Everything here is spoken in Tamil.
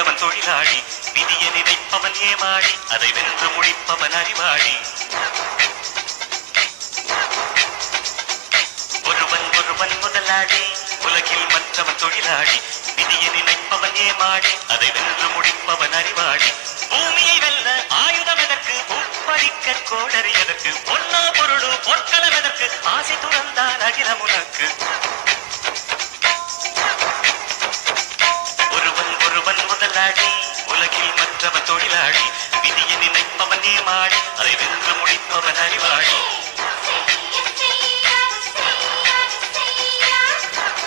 மற்றவன் தொழிலாளி விதியை நினைப்பவன் ஏமாளி அதை வென்று முடிப்பவன் அறிவாளி ஒருவன் ஒருவன் முதலாளி உலகில் மற்றவன் தொழிலாளி விதியை நினைப்பவன் ஏமாளி அதை வென்று முடிப்பவன் அறிவாளி பூமியை வெல்ல ஆயுதம் எதற்கு உப்பரிக்க கோடரி எதற்கு பொன்னா பொருளு பொற்களம் எதற்கு ஆசை துறந்தால் அகிலம் உனக்கு ஒருவன் ஒருவன் முதலாளி உலகில் மற்றவன் தொழிலாளி விதியை நினைப்பவன் ஏமாளி அதை வென்று முடிப்பவன் அறிவாளி